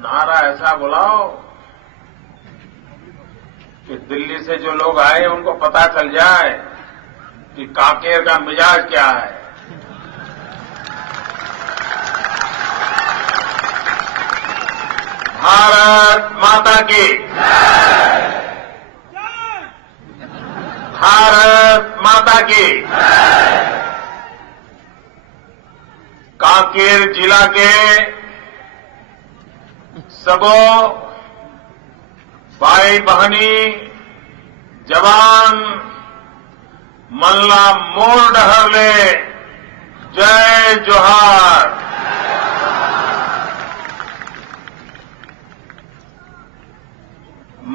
नारा ऐसा बुलाओ कि दिल्ली से जो लोग आए उनको पता चल जाए कि कांकेर का मिजाज क्या है। भारत माता की, भारत माता की। कांकेर जिला के सबो भाई बहनी जवान मल्ला मोर डहरले जय जोहार।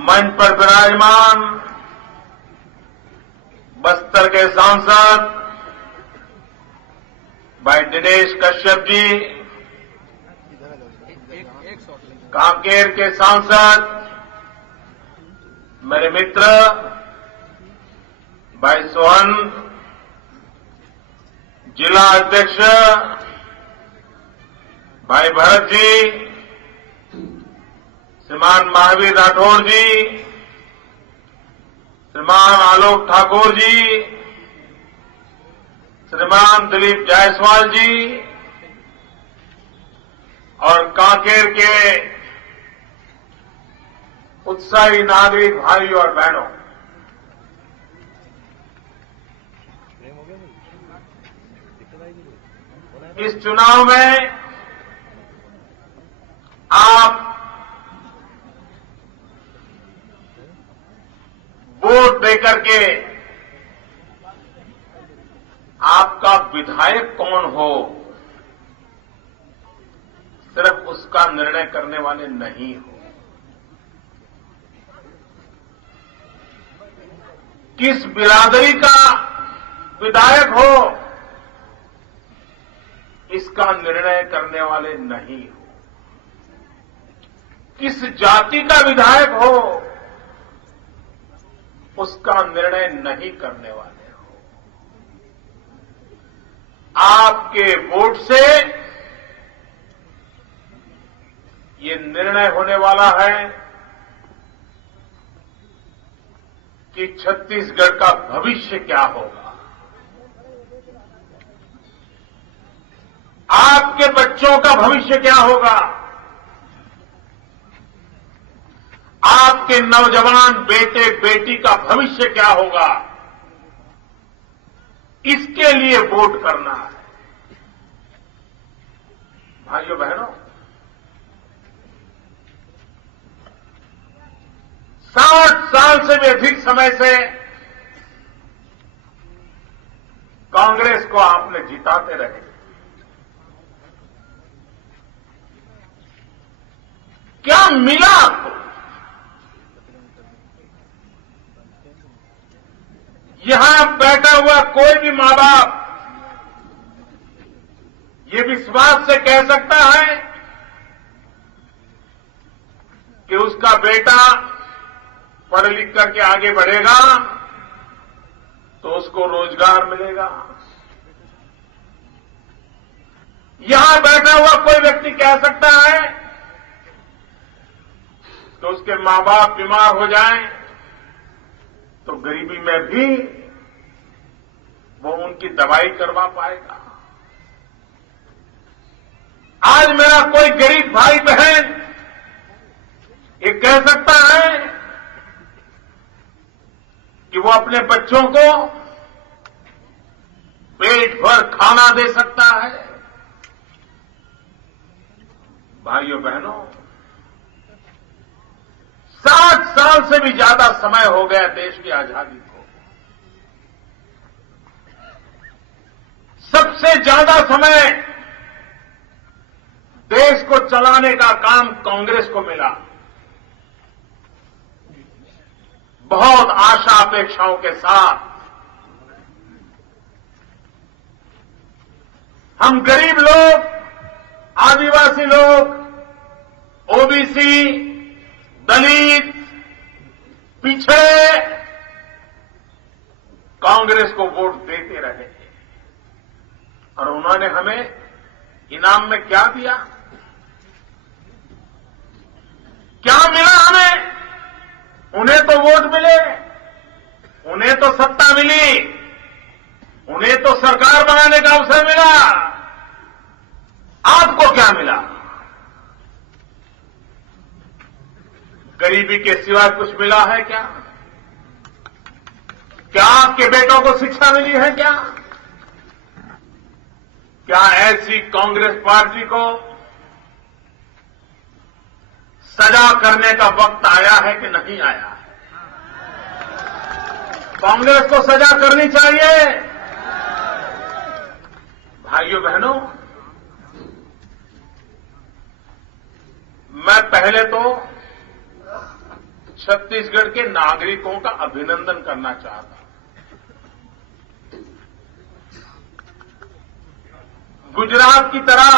मंच पर विराजमान बस्तर के सांसद भाई दिनेश कश्यप जी, कांकेर के सांसद मेरे मित्र भाई सोहन, जिला अध्यक्ष भाई भरत जी, श्रीमान महावीर राठौर जी, श्रीमान आलोक ठाकुर जी, श्रीमान दिलीप जायसवाल जी और कांकेर के उत्साही नागरिक भाइयों और बहनों, इस चुनाव में आप वोट देकर के आपका विधायक कौन हो सिर्फ उसका निर्णय करने वाले नहीं हो। किस बिरादरी का विधायक हो इसका निर्णय करने वाले नहीं हो। किस जाति का विधायक हो उसका निर्णय नहीं करने वाले हो। आपके वोट से ये निर्णय होने वाला है कि छत्तीसगढ़ का भविष्य क्या होगा। आपके बच्चों का भविष्य क्या होगा। आपके नौजवान बेटे बेटी का भविष्य क्या होगा, इसके लिए वोट करना है। भाइयों बहनों, 60 साल से भी अधिक समय से कांग्रेस को आपने जिताते रहे। क्या मिला आपको? यहां बैठा हुआ कोई भी मां बाप ये विश्वास से कह सकता है कि उसका बेटा पढ़ लिख करके आगे बढ़ेगा तो उसको रोजगार मिलेगा। यहां बैठा हुआ कोई व्यक्ति कह सकता है कि उसके मां बाप बीमार हो जाएं तो गरीबी में भी वो उनकी दवाई करवा पाएगा। आज मेरा कोई गरीब भाई बहन ये कह सकता है कि वो अपने बच्चों को पेट भर खाना दे सकता है। भाइयों बहनों, 60 साल से भी ज्यादा समय हो गया देश की आजादी को। सबसे ज्यादा समय देश को चलाने का काम कांग्रेस को मिला। बहुत आशा अपेक्षाओं के साथ हम गरीब लोग, आदिवासी लोग, ओबीसी, दलित, पिछड़े कांग्रेस को वोट देते रहे और उन्होंने हमें इनाम में क्या दिया? क्या मिला हमें? उन्हें तो वोट मिले, उन्हें तो सत्ता मिली, उन्हें तो सरकार बनाने का अवसर मिला। आपको क्या मिला? गरीबी के सिवा कुछ मिला है क्या? क्या आपके बेटों को शिक्षा मिली है क्या? क्या ऐसी कांग्रेस पार्टी को सजा करने का वक्त आया है कि नहीं आया है? कांग्रेस को सजा करनी चाहिए। भाइयों बहनों, मैं पहले तो छत्तीसगढ़ के नागरिकों का अभिनंदन करना चाहता हूं। गुजरात की तरह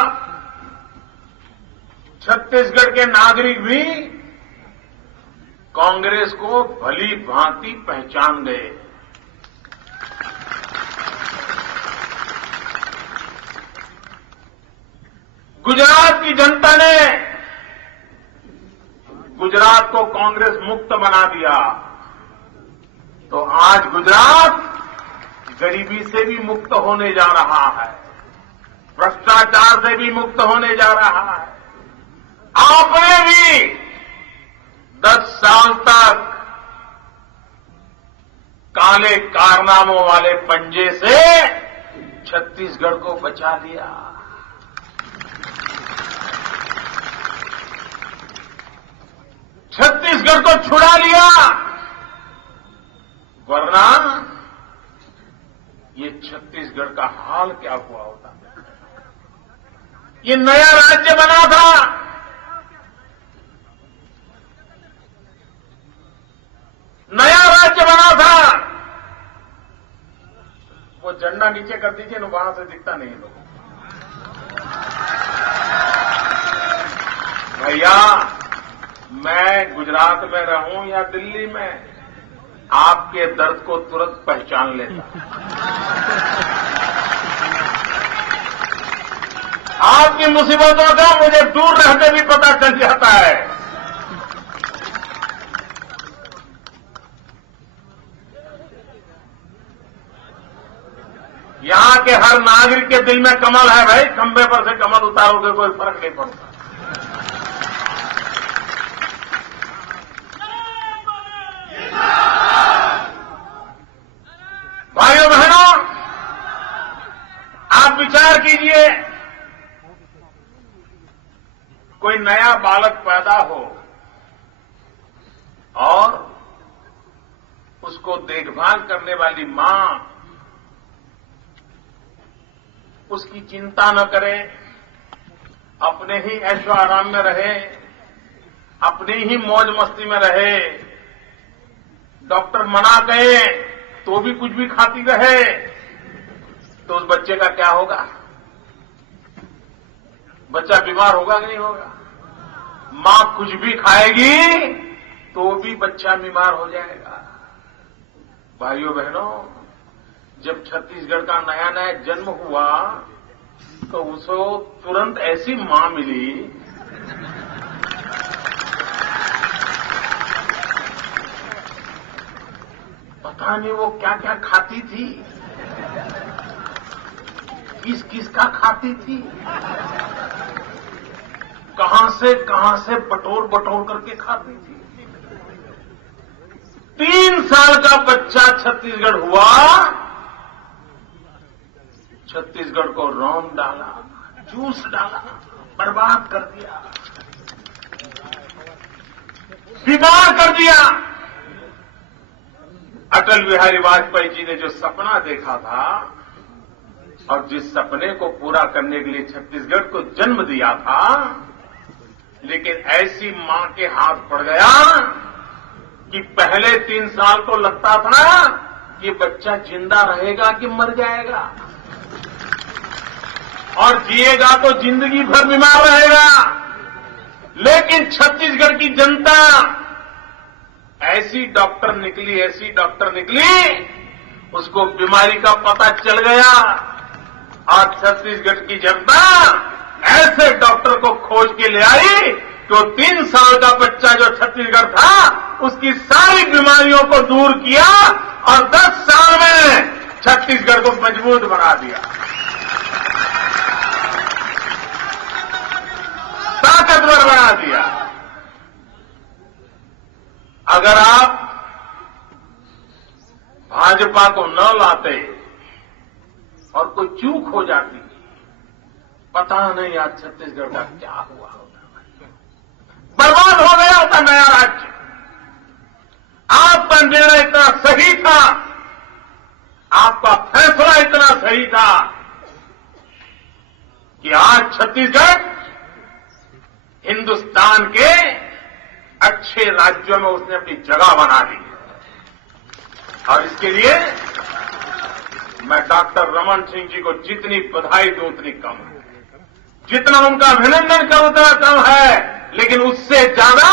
छत्तीसगढ़ के नागरिक भी कांग्रेस को भली भांति पहचान गए। गुजरात की जनता ने गुजरात को कांग्रेस मुक्त बना दिया, तो आज गुजरात गरीबी से भी मुक्त होने जा रहा है, भ्रष्टाचार से भी मुक्त होने जा रहा है। आपने भी 10 साल तक काले कारनामों वाले पंजे से छत्तीसगढ़ को बचा लिया। छत्तीसगढ़ को छुड़ा लिया, वरना ये छत्तीसगढ़ का हाल क्या हुआ होता? ये नया राज्य बना था, नया राज्य बना था। वो झंडा नीचे कर दीजिए ना, वहां से दिखता नहीं है लोगों को। भैया, मैं गुजरात में रहूं या दिल्ली में, आपके दर्द को तुरंत पहचान लेता। आपकी मुसीबतों का मुझे दूर रहते भी पता चल जाता है। यहां के हर नागरिक के दिल में कमल है भाई, खंबे पर से कमल उतारोगे कोई फर्क नहीं पड़ता। भाइयों बहनों, आप विचार कीजिए, कोई नया बालक पैदा हो और उसको देखभाल करने वाली मां उसकी चिंता न करे, अपने ही ऐशो आराम में रहे, अपनी ही मौज मस्ती में रहे, डॉक्टर मना कहे तो भी कुछ भी खाती रहे, तो उस बच्चे का क्या होगा? बच्चा बीमार होगा कि नहीं होगा? मां कुछ भी खाएगी तो भी बच्चा बीमार हो जाएगा। भाइयों बहनों, जब छत्तीसगढ़ का नया नया जन्म हुआ तो उसको तुरंत ऐसी मां मिली, पता नहीं वो क्या क्या खाती थी, किस किस का खाती थी, कहां से बटोर बटोर करके खाती थी। 3 साल का बच्चा छत्तीसगढ़ हुआ, छत्तीसगढ़ को रौंद डाला, जूस डाला, बर्बाद कर दिया, बीमार कर दिया। अटल बिहारी वाजपेयी जी ने जो सपना देखा था और जिस सपने को पूरा करने के लिए छत्तीसगढ़ को जन्म दिया था, लेकिन ऐसी मां के हाथ पड़ गया कि पहले 3 साल तो लगता था कि बच्चा जिंदा रहेगा कि मर जाएगा, और जिएगा तो जिंदगी भर बीमार रहेगा। लेकिन छत्तीसगढ़ की जनता ऐसी डॉक्टर निकली, उसको बीमारी का पता चल गया, और छत्तीसगढ़ की जनता ऐसे डॉक्टर को खोज के ले आई कि वो 3 साल का बच्चा जो छत्तीसगढ़ था उसकी सारी बीमारियों को दूर किया और 10 साल में छत्तीसगढ़ को मजबूत बना दिया, ताकतवर बना दिया। अगर आप भाजपा को न लाते और कोई चूक हो जाती, पता नहीं आज छत्तीसगढ़ का क्या हुआ होता, बर्बाद हो गया होता नया राज्य। आपका निर्णय इतना सही था, आपका फैसला इतना सही था कि आज छत्तीसगढ़ हिंदुस्तान के अच्छे राज्यों में उसने अपनी जगह बना ली है। और इसके लिए मैं डॉक्टर रमन सिंह जी को जितनी बधाई दूं उतनी कम है, जितना उनका अभिनंदन करूं उतना कम है। लेकिन उससे ज्यादा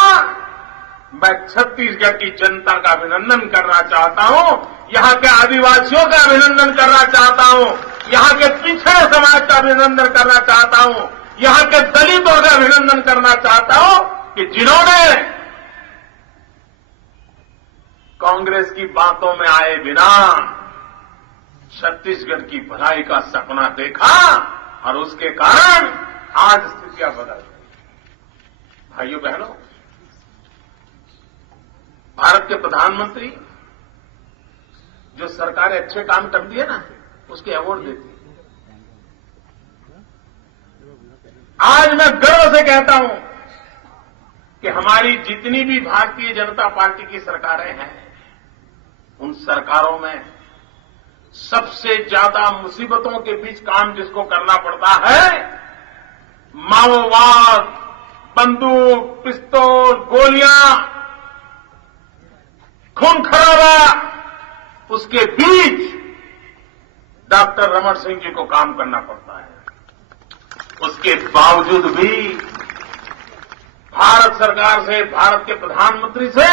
मैं छत्तीसगढ़ की जनता का अभिनंदन करना चाहता हूं, यहां के आदिवासियों का अभिनंदन करना चाहता हूं, यहां के पिछड़े समाज का अभिनंदन करना चाहता हूं, यहां के दलितों का अभिनंदन करना चाहता हूं कि जिन्होंने कांग्रेस की बातों में आए बिना छत्तीसगढ़ की भलाई का सपना देखा और उसके कारण आज स्थितियां बदल गई। भाइयों बहनों, भारत के प्रधानमंत्री जो सरकारें अच्छे काम करती है ना, उसके अवार्ड देती है। आज मैं गर्व से कहता हूं कि हमारी जितनी भी भारतीय जनता पार्टी की सरकारें हैं, उन सरकारों में सबसे ज्यादा मुसीबतों के बीच काम जिसको करना पड़ता है, माओवाद, बंदूक, पिस्तौल, गोलियां, खून खराबा, उसके बीच डॉक्टर रमन सिंह जी को काम करना पड़ता है। उसके बावजूद भी भारत सरकार से, भारत के प्रधानमंत्री से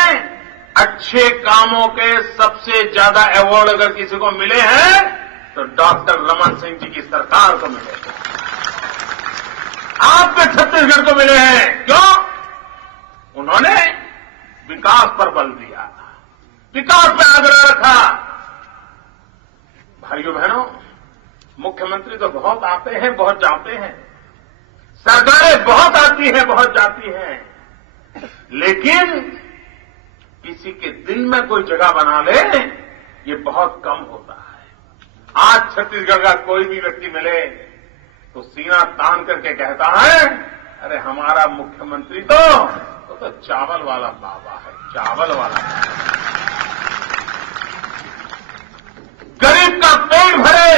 अच्छे कामों के सबसे ज्यादा अवार्ड अगर किसी को मिले हैं तो डॉक्टर रमन सिंह जी की सरकार को मिले हैं, आपके छत्तीसगढ़ को मिले हैं। क्यों? उन्होंने विकास पर बल दिया, विकास पे आग्रह रखा। भाइयों बहनों, मुख्यमंत्री तो बहुत आते हैं, बहुत जाते हैं, सरकारें बहुत आती हैं, बहुत जाती हैं, लेकिन किसी के दिल में कोई जगह बना ले, ये बहुत कम होता है। आज छत्तीसगढ़ का कोई भी व्यक्ति मिले तो सीना तान करके कहता है, अरे हमारा मुख्यमंत्री तो चावल वाला बाबा है, चावल वाला बाबा। गरीब का पेट भरे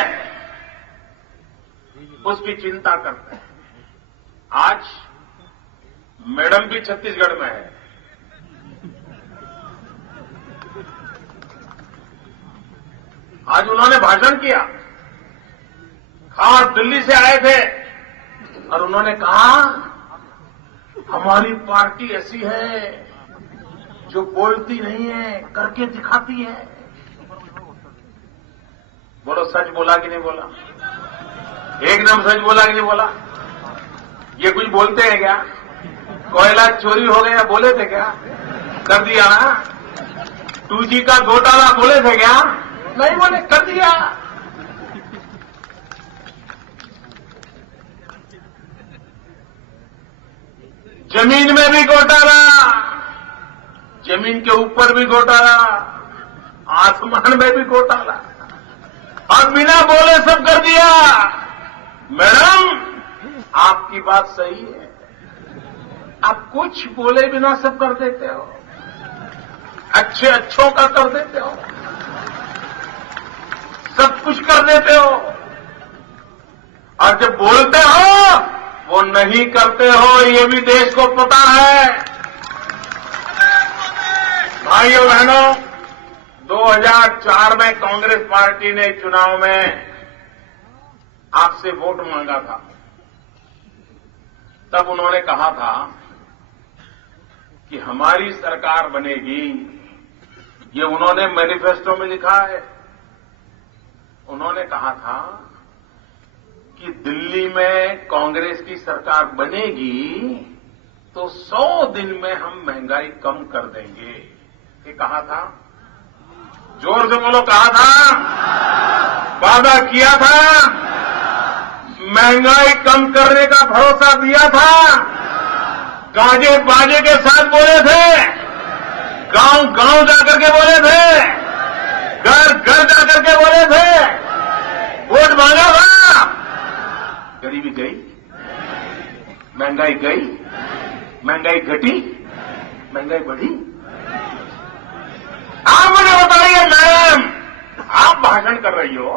उसकी चिंता करते हैं। आज मैडम भी छत्तीसगढ़ में है, आज उन्होंने भाषण किया, खास दिल्ली से आए थे और उन्होंने कहा हमारी पार्टी ऐसी है जो बोलती नहीं है, करके दिखाती है। बोलो, सच बोला कि नहीं बोला? एकदम सच बोला कि नहीं बोला? ये कुछ बोलते हैं क्या? कोयला चोरी हो गया बोले थे क्या? कर दिया ना। 2G का घोटाला बोले थे क्या? नहीं बोले, कर दिया। जमीन में भी घोटाला, जमीन के ऊपर भी घोटाला, आसमान में भी घोटाला, और बिना बोले सब कर दिया। मैडम, आपकी बात सही है, आप कुछ बोले बिना सब कर देते हो, अच्छे अच्छों का कर देते हो, सब कुछ कर देते हो, और जब बोलते हो वो नहीं करते हो, ये भी देश को पता है। भाइयों बहनों, 2004 में कांग्रेस पार्टी ने चुनाव में आपसे वोट मांगा था। तब उन्होंने कहा था कि हमारी सरकार बनेगी, ये उन्होंने मैनिफेस्टो में लिखा है। उन्होंने कहा था कि दिल्ली में कांग्रेस की सरकार बनेगी तो 100 दिन में हम महंगाई कम कर देंगे, ये कहा था। जोर से बोलो, कहा था, वादा किया था, महंगाई कम करने का भरोसा दिया था, गाजे बाजे के साथ बोले थे, गांव गांव जाकर के बोले थे, घर घर जाकर के बोले थे, वोट मांगा था। गरीबी गई, महंगाई गई, महंगाई घटी, महंगाई बढ़ी। आप मुझे बताइए मैडम, आप भाषण कर रही हो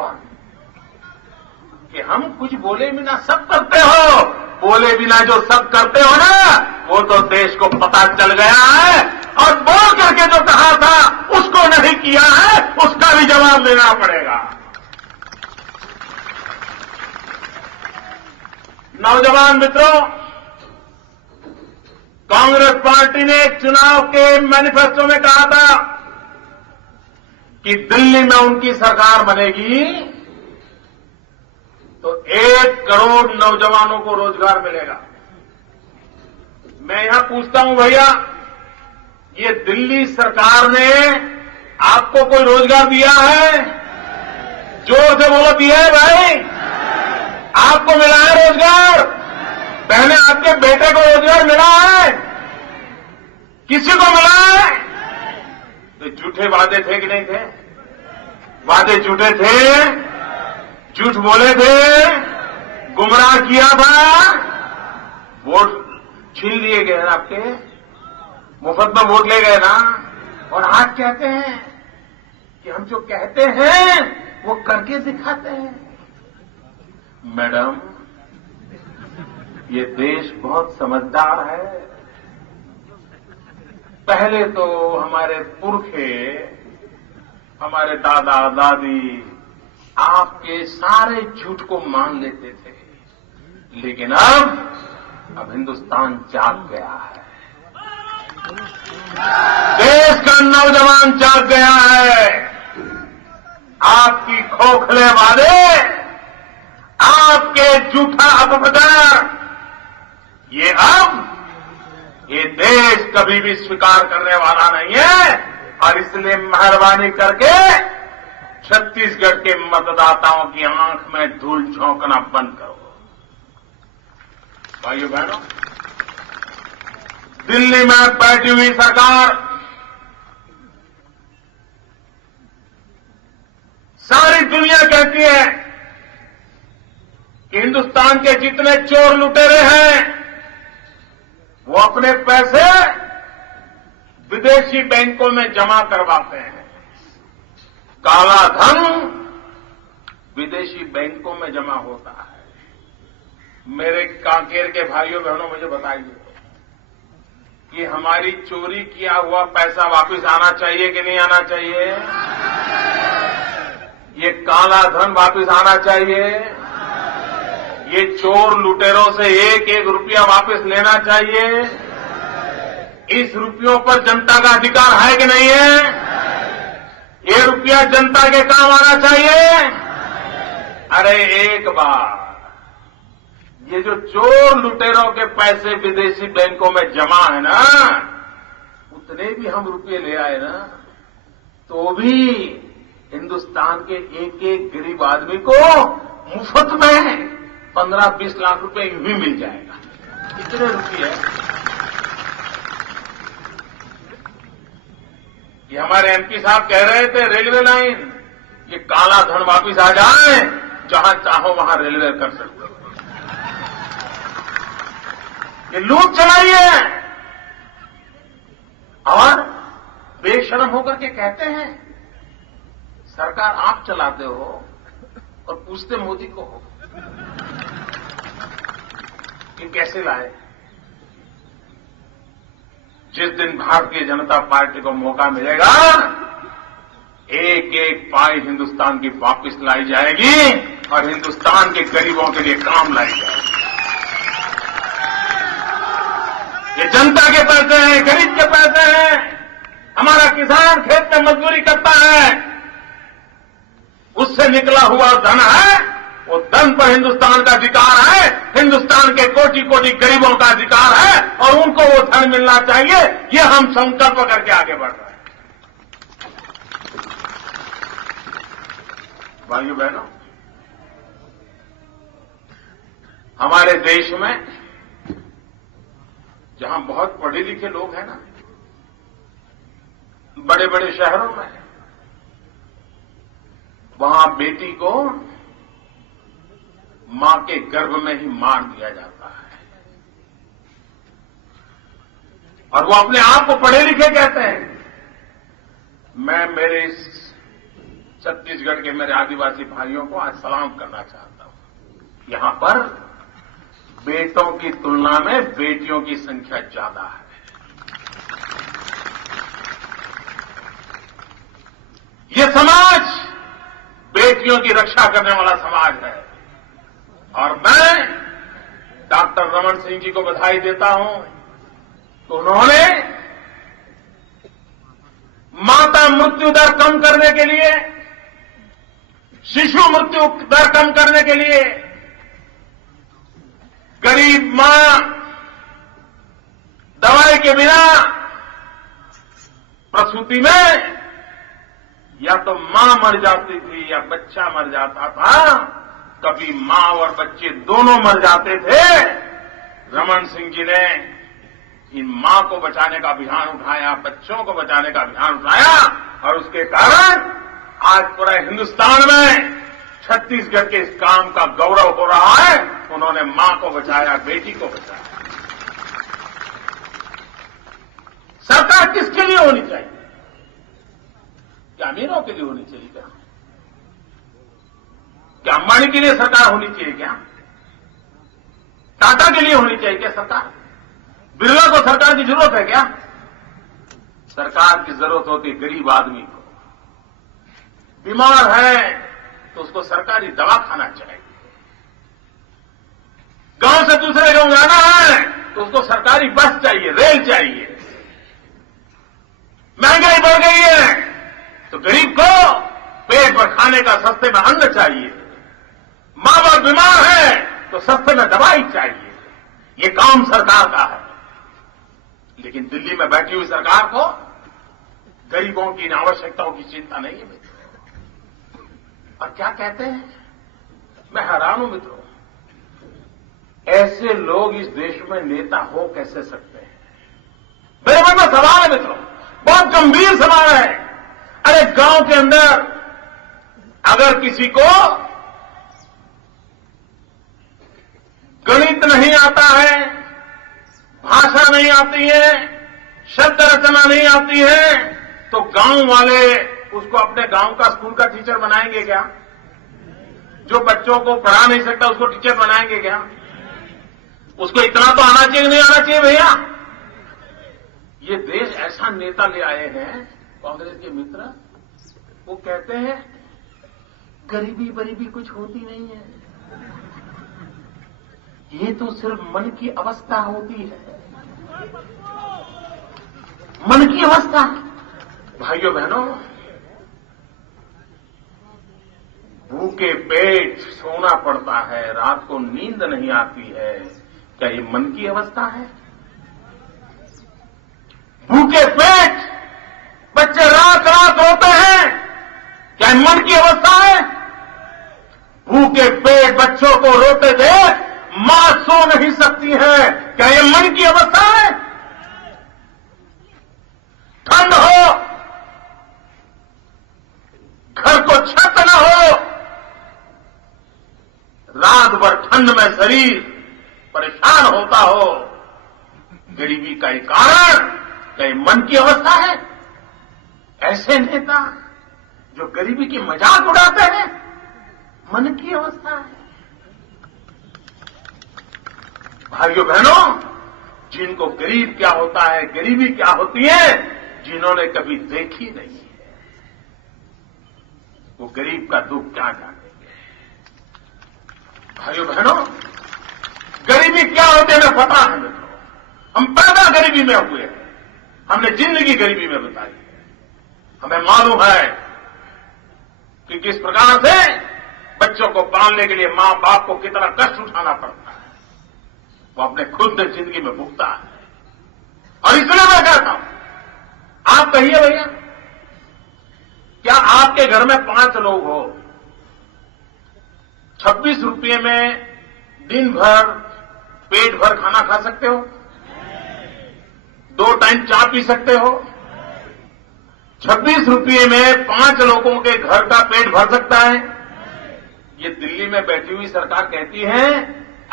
कि हम कुछ बोले बिना सब करते हो, बोले बिना जो सब करते हो ना, वो तो देश को पता चल गया है, और बोल करके जो कहा था उसको नहीं किया है, उसका भी जवाब देना पड़ेगा। नौजवान मित्रों, कांग्रेस पार्टी ने चुनाव के मैनिफेस्टो में कहा था कि दिल्ली में उनकी सरकार बनेगी तो 1 करोड़ नौजवानों को रोजगार मिलेगा। मैं यहां पूछता हूं भैया, ये दिल्ली सरकार ने आपको कोई रोजगार दिया है? जोर से बोलो, दिया है भाई? आपको मिला है रोजगार? पहले आपके बेटे को रोजगार मिला है? किसी को मिला है? तो झूठे वादे थे कि नहीं थे? वादे झूठे थे, झूठ बोले थे, गुमराह किया था, वोट छीन लिए गए ना आपके, मुफ्त में वोट ले गए ना। और आज कहते हैं कि हम जो कहते हैं वो करके दिखाते हैं। मैडम, ये देश बहुत समझदार है। पहले तो हमारे पुरखे, हमारे दादा दादी आपके सारे झूठ को मान लेते थे, लेकिन अब हिंदुस्तान जाग गया है, देश का नौजवान जाग गया है। आपकी खोखले वादे, आपके झूठा अपप्रचार, ये देश कभी भी स्वीकार करने वाला नहीं है। और इसलिए मेहरबानी करके छत्तीसगढ़ के मतदाताओं की आंख में धूल झोंकना बंद करो। भाइयों बहनों, दिल्ली में बैठी हुई सरकार सारी दुनिया कहती है कि हिंदुस्तान के जितने चोर लुटेरे हैं वो अपने पैसे विदेशी बैंकों में जमा करवाते हैं। काला धन विदेशी बैंकों में जमा होता है। मेरे कांकेर के भाइयों बहनों, मुझे बताइए कि हमारी चोरी किया हुआ पैसा वापस आना चाहिए कि नहीं आना चाहिए? ये काला धन वापस आना चाहिए? ये चोर लुटेरों से 1-1 रुपया वापस लेना चाहिए? इस रुपयों पर जनता का अधिकार है कि नहीं है? ये रुपया जनता के काम आना चाहिए? अरे एक बार ये जो चोर लुटेरों के पैसे विदेशी बैंकों में जमा है ना, उतने भी हम रुपये ले आए ना, तो भी हिंदुस्तान के एक गरीब आदमी को मुफ्त में 15-20 लाख रुपए यूं ही मिल जाएगा। इतने रुपये ये हमारे एमपी साहब कह रहे थे, रेलवे लाइन, ये काला धन वापिस आ जाए, जहां चाहो वहां रेलवे कर सकते। ये लूट चलाई है और बेशर्म होकर के कहते हैं सरकार आप चलाते हो और पूछते मोदी को हो कि कैसे लाए। जिस दिन भारतीय जनता पार्टी को मौका मिलेगा, एक पाई हिंदुस्तान की वापस लाई जाएगी और हिंदुस्तान के गरीबों के लिए काम लाई जाएगी। ये जनता के पैसे हैं, गरीब के पैसे हैं। हमारा किसान खेत में मजदूरी करता है, उससे निकला हुआ धन है, वो धन पर हिंदुस्तान का अधिकार है। हिंदुस्तान के कोटि कोटि गरीबों का अधिकार है और उनको वो धन मिलना चाहिए। ये हम संकल्प करके आगे बढ़ रहे हैं। भाइयों बहनों, हमारे देश में जहां बहुत पढ़े लिखे लोग हैं ना, बड़े बड़े शहरों में, वहां बेटी को मां के गर्भ में ही मार दिया जाता है और वो अपने आप को पढ़े लिखे कहते हैं। मैं मेरे इस छत्तीसगढ़ के मेरे आदिवासी भाइयों को आज सलाम करना चाहता हूं। यहां पर बेटों की तुलना में बेटियों की संख्या ज्यादा है। ये समाज बेटियों की रक्षा करने वाला समाज है और मैं डॉक्टर रमन सिंह जी को बधाई देता हूं तो उन्होंने माता मृत्यु दर कम करने के लिए, शिशु मृत्यु दर कम करने के लिए, गरीब मां दवाई के बिना प्रसूति में या तो मां मर जाती थी या बच्चा मर जाता था, कभी मां और बच्चे दोनों मर जाते थे। रमन सिंह जी ने इन मां को बचाने का अभियान उठाया, बच्चों को बचाने का अभियान उठाया और उसके कारण आज पूरे हिंदुस्तान में छत्तीसगढ़ के इस काम का गौरव हो रहा है। उन्होंने मां को बचाया, बेटी को बचाया। सरकार किसके लिए होनी चाहिए? क्या अमीरों के लिए होनी चाहिए क्या? क्या अंबानी के लिए सरकार होनी चाहिए क्या? टाटा के लिए होनी चाहिए क्या सरकार? बिरला को सरकार की जरूरत है क्या? सरकार की जरूरत होती है गरीब आदमी को। बीमार है तो उसको सरकारी दवाखाना चाहिए। गांव से दूसरे गांव जाना है तो उसको सरकारी बस चाहिए, रेल चाहिए। महंगाई बढ़ गई है तो गरीब को पेट भर खाने का सस्ते में अन्न चाहिए। मां बाप बीमार है तो सस्ते में दवाई चाहिए। ये काम सरकार का है। लेकिन दिल्ली में बैठी हुई सरकार को गरीबों की इन आवश्यकताओं की चिंता नहीं है मित्रों। और क्या कहते हैं, मैं हैरान हूं मित्रों, ऐसे लोग इस देश में नेता हो कैसे सकते हैं? मेरे मन में सवाल है मित्रों, बहुत गंभीर सवाल है। अरे गांव के अंदर अगर किसी को गणित नहीं आता है, भाषा नहीं आती है, शब्द रचना नहीं आती है, तो गांव वाले उसको अपने गांव का स्कूल का टीचर बनाएंगे क्या? जो बच्चों को पढ़ा नहीं सकता उसको टीचर बनाएंगे क्या? उसको इतना तो आना चाहिए, नहीं आना चाहिए भैया? ये देश ऐसा नेता ले आए हैं कांग्रेस के मित्र, वो कहते हैं गरीबी बरीबी कुछ होती नहीं है, ये तो सिर्फ मन की अवस्था होती है। मन की अवस्था। भाइयों बहनों, भूखे पेट सोना पड़ता है, रात को नींद नहीं आती है, क्या ये मन की अवस्था है? भूखे पेट बच्चे रात रात रोते हैं, क्या ये मन की अवस्था है? भूखे पेट बच्चों को रोते देख मां सो नहीं सकती है, क्या ये मन की अवस्था है? ठंड हो, घर को छत न हो, रात भर ठंड में शरीर परेशान होता हो, गरीबी का ही कारण, क्या ये मन की अवस्था है? ऐसे नेता जो गरीबी की मजाक उड़ाते हैं, मन की अवस्था है। भाइयों बहनों, जिनको गरीब क्या होता है, गरीबी क्या होती है, जिन्होंने कभी देखी नहीं है, वो गरीब का दुख क्या जानेंगे। भाइयों बहनों, गरीबी क्या होती है हमें पता है मित्रों। हम पैदा गरीबी में हुए हैं, हमने जिंदगी गरीबी में बिताई है। हमें मालूम है कि किस प्रकार से बच्चों को पालने के लिए मां बाप को कितना कष्ट उठाना पड़ता है। वो अपने खुद ने जिंदगी में भुगता है। और इसलिए मैं कहता हूं, आप कहिए भैया, क्या आपके घर में 5 लोग हो, 26 रुपये में दिन भर पेट भर खाना खा सकते हो? 2 टाइम चाय पी सकते हो? 26 रुपये में 5 लोगों के घर का पेट भर सकता है? ये दिल्ली में बैठी हुई सरकार कहती है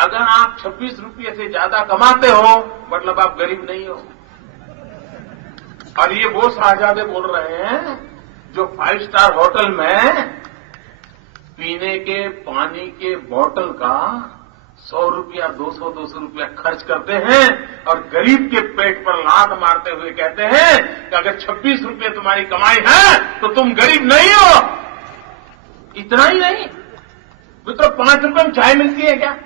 अगर आप 26 रुपये से ज्यादा कमाते हो मतलब आप गरीब नहीं हो। और ये वो शाहजादे बोल रहे हैं जो 5 स्टार होटल में पीने के पानी के बोतल का 100 रुपया 200 रुपया खर्च करते हैं और गरीब के पेट पर लात मारते हुए कहते हैं कि अगर 26 रुपये तुम्हारी कमाई है तो तुम गरीब नहीं हो। इतना ही नहीं मित्रों, 5 रुपये में चाय मिलती है क्या?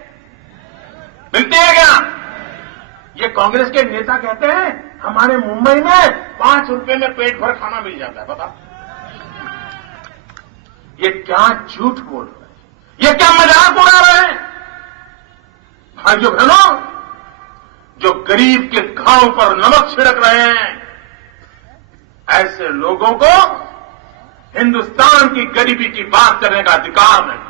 मिलती है क्या? ये कांग्रेस के नेता कहते हैं हमारे मुंबई में 5 रुपये में पेट भर खाना मिल जाता है। बता, ये क्या झूठ बोल रहे हैं, ये क्या मजाक उड़ा रहे हैं? भाइयों बहनों, जो गरीब के घाव पर नमक छिड़क रहे हैं, ऐसे लोगों को हिंदुस्तान की गरीबी की बात करने का अधिकार नहीं।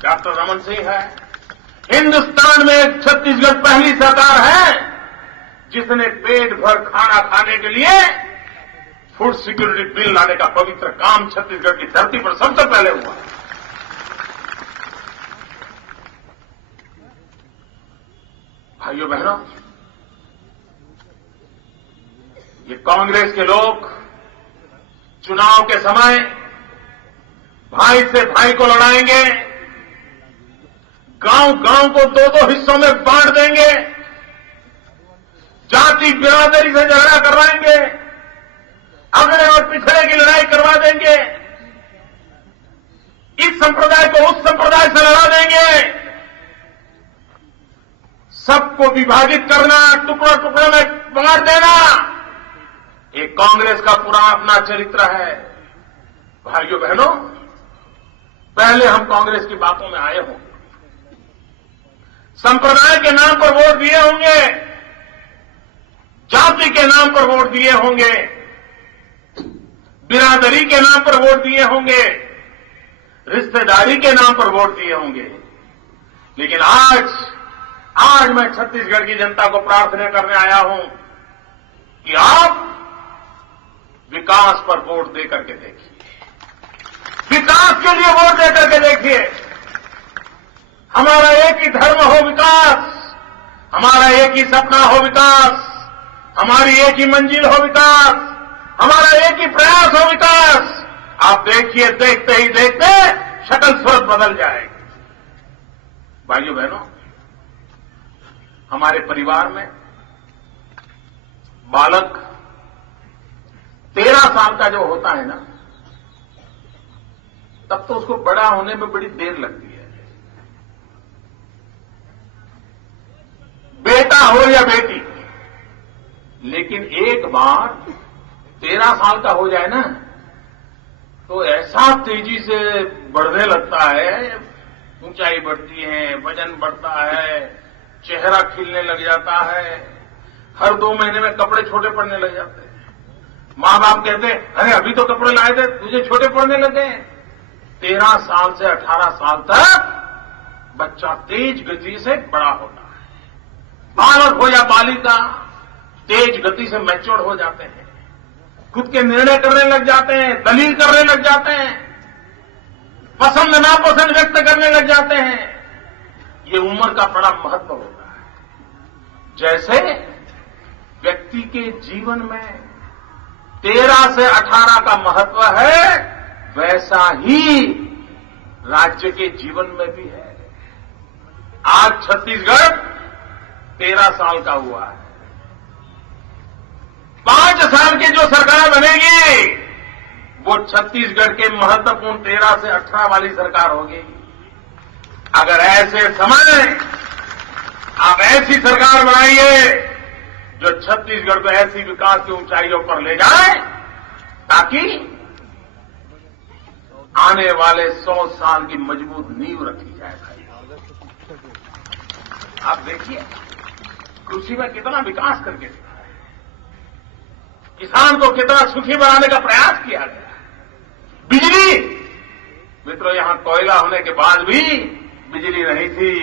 डॉक्टर रमन सिंह है, हिंदुस्तान में छत्तीसगढ़ पहली सरकार है जिसने पेट भर खाना खाने के लिए फूड सिक्योरिटी बिल लाने का पवित्र काम छत्तीसगढ़ की धरती पर सबसे पहले हुआ। भाइयों बहनों, ये कांग्रेस के लोग चुनाव के समय भाई से भाई को लड़ाएंगे, गांव-गांव को 2-2 हिस्सों में बांट देंगे, जाति बिरादरी से झगड़ा करवाएंगे, अगड़े और पिछड़े की लड़ाई करवा देंगे, इस संप्रदाय को उस संप्रदाय से लड़ा देंगे, सबको विभाजित करना, टुकड़ों टुकड़ों में बांट देना, ये कांग्रेस का पूरा अपना चरित्र है। भाइयों बहनों, पहले हम कांग्रेस की बातों में आए होंगे, संप्रदाय के नाम पर वोट दिए होंगे, जाति के नाम पर वोट दिए होंगे, बिरादरी के नाम पर वोट दिए होंगे, रिश्तेदारी के नाम पर वोट दिए होंगे, लेकिन आज मैं छत्तीसगढ़ की जनता को प्रार्थना करने आया हूं कि आप विकास पर वोट देकर के देखिए, विकास के लिए वोट देकर के देखिए। हमारा एक ही धर्म हो विकास, हमारा एक ही सपना हो विकास, हमारी एक ही मंजिल हो विकास, हमारा एक ही प्रयास हो विकास। आप देखिए, देखते ही देखते शक्ल सूरत बदल जाएगी। भाइयों बहनों, हमारे परिवार में बालक 13 साल का जो होता है ना, तब तो उसको बड़ा होने में बड़ी देर लगती है। बेटा हो या बेटी, लेकिन एक बार 13 साल का हो जाए ना तो ऐसा तेजी से बढ़ने लगता है, ऊंचाई बढ़ती है, वजन बढ़ता है, चेहरा खिलने लग जाता है, हर 2 महीने में कपड़े छोटे पड़ने लग जाते हैं। मां बाप कहते हैं अरे अभी तो कपड़े लाए थे, तुझे छोटे पड़ने लगे। 13 साल से 18 साल तक बच्चा तेज गति से बड़ा होता है। बालक हो या बालिका तेज गति से मैच्योर हो जाते हैं, खुद के निर्णय करने लग जाते हैं, दलील करने लग जाते हैं, पसंद नापसंद व्यक्त करने लग जाते हैं। ये उम्र का बड़ा महत्व होता है। जैसे व्यक्ति के जीवन में 13 से 18 का महत्व है, वैसा ही राज्य के जीवन में भी है। आज छत्तीसगढ़ 13 साल का हुआ है। 5 साल की जो सरकार बनेगी वो छत्तीसगढ़ के महत्वपूर्ण 13 से 18 वाली सरकार होगी। अगर ऐसे समय आप ऐसी सरकार बनाइए जो छत्तीसगढ़ को ऐसी विकास की ऊंचाइयों पर ले जाए ताकि आने वाले 100 साल की मजबूत नींव रखी जाए। आप देखिए कृषि में कितना विकास करके दिखा है, किसान को कितना सुखी बनाने का प्रयास किया गया। बिजली, मित्रों यहां कोयला होने के बाद भी बिजली नहीं थी।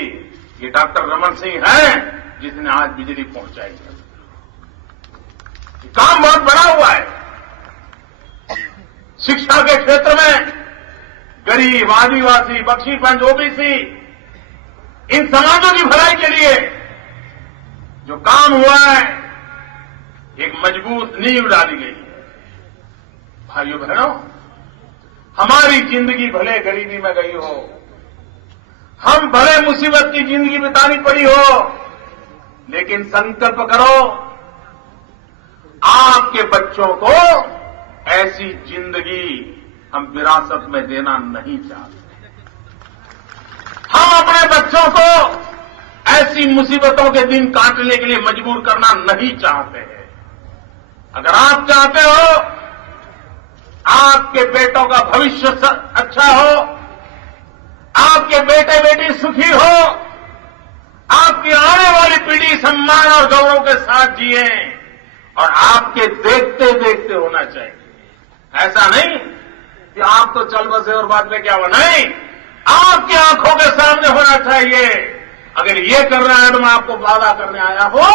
ये डॉक्टर रमन सिंह हैं जिसने आज बिजली पहुंचाई है। काम बहुत बड़ा हुआ है। शिक्षा के क्षेत्र में गरीब, आदिवासी, बख्शीपंथ, ओबीसी, इन समाजों की भलाई के लिए जो काम हुआ है, एक मजबूत नींव डाली गई है। भाइयों बहनों, हमारी जिंदगी भले गरीबी में गई हो, हम भले मुसीबत की जिंदगी बितानी पड़ी हो, लेकिन संकल्प करो आपके बच्चों को ऐसी जिंदगी हम विरासत में देना नहीं चाहते। हम अपने बच्चों को ऐसी मुसीबतों के दिन काटने के लिए मजबूर करना नहीं चाहते हैं। अगर आप चाहते हो आपके बेटों का भविष्य अच्छा हो, आपके बेटे बेटी सुखी हो, आपकी आने वाली पीढ़ी सम्मान और गौरव के साथ जिए, और आपके देखते देखते होना चाहिए। ऐसा नहीं कि आप तो चल बसे और बाद में क्या हो, नहीं, आपकी आंखों के सामने होना चाहिए। अगर ये कर रहा है तो मैं आपको वादा करने आया हूं,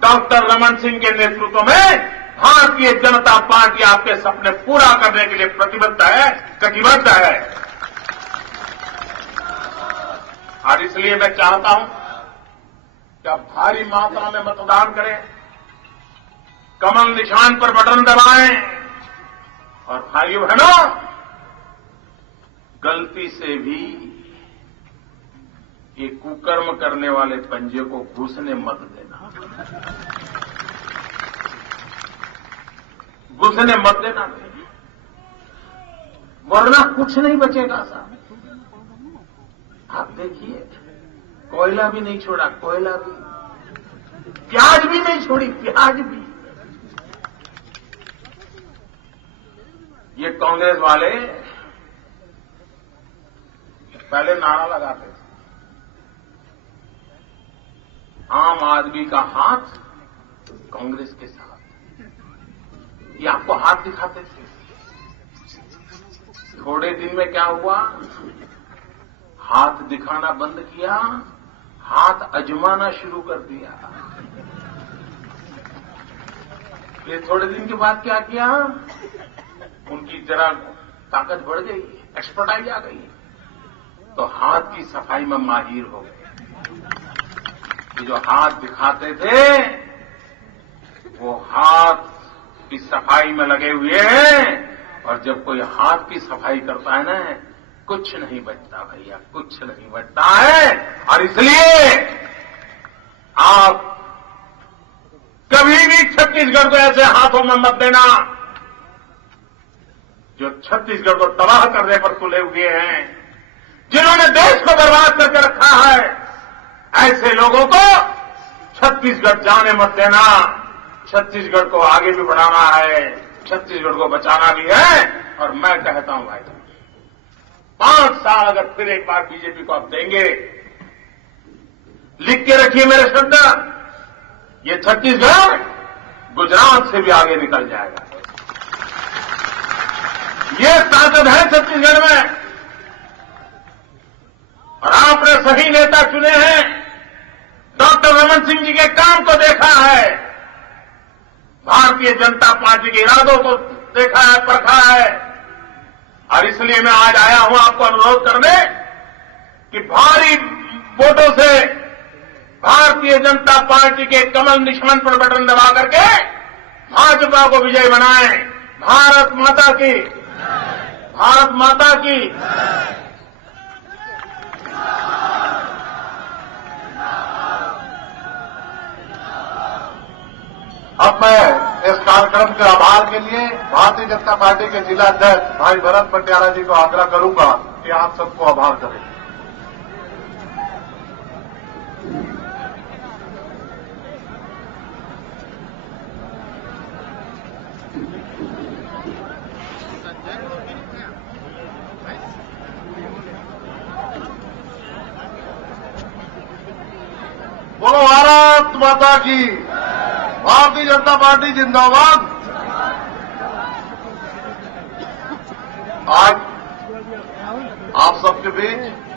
डॉक्टर रमन सिंह के नेतृत्व में भारतीय जनता पार्टी आपके सपने पूरा करने के लिए प्रतिबद्ध है, कटिबद्ध है। और इसलिए मैं चाहता हूं कि आप भारी मात्रा में मतदान करें, कमल निशान पर बटन दबाएं, और भाइयों बहनों, गलती से भी ये कुकर्म करने वाले पंजे को घुसने मत देना, घुसने मत देना, वरना कुछ नहीं बचेगा साहब। आप देखिए, कोयला भी नहीं छोड़ा, कोयला भी, प्याज भी नहीं छोड़ी, प्याज भी। ये कांग्रेस वाले पहले नारा लगाते थे, आम आदमी का हाथ कांग्रेस के साथ। ये आपको हाथ दिखाते थे। थोड़े दिन में क्या हुआ, हाथ दिखाना बंद किया, हाथ अजमाना शुरू कर दिया। फिर थोड़े दिन के बाद क्या किया, उनकी जरा ताकत बढ़ गई, एक्सपर्टाइज आ गई, तो हाथ की सफाई में माहिर हो गए। ये जो हाथ दिखाते थे वो हाथ की सफाई में लगे हुए हैं, और जब कोई हाथ की सफाई करता है ना, कुछ नहीं बचता भैया, कुछ नहीं बचता है। और इसलिए आप कभी भी छत्तीसगढ़ को ऐसे हाथों में मत देना जो छत्तीसगढ़ को तबाह करने पर तुले हुए हैं, जिन्होंने देश को बर्बाद करके रखा है। ऐसे लोगों को छत्तीसगढ़ जाने मत देना। छत्तीसगढ़ को आगे भी बढ़ाना है, छत्तीसगढ़ को बचाना भी है। और मैं कहता हूं भाई, 5 साल अगर फिर एक बार बीजेपी को आप देंगे, लिख के रखिए मेरे शब्द, ये छत्तीसगढ़ गुजरात से भी आगे निकल जाएगा। ये ताकत है छत्तीसगढ़ में, और आपने सही नेता चुने हैं। डॉक्टर रमन सिंह जी के काम को देखा है, भारतीय जनता पार्टी के इरादों को देखा है, परखा है। और इसलिए मैं आज आया हूं आपको अनुरोध करने कि भारी वोटों से भारतीय जनता पार्टी के कमल निशान पर बटन दबा करके भाजपा को विजयी बनाएं। भारत माता की, भारत माता की। अब मैं इस कार्यक्रम के आभार के लिए भारतीय जनता पार्टी के जिला अध्यक्ष भाई भरत पटियाला जी को आग्रह करूंगा कि आप सबको आभार करें। बोलो भारत माता की, भारतीय जनता पार्टी जिंदाबाद। आज आप सबके बीच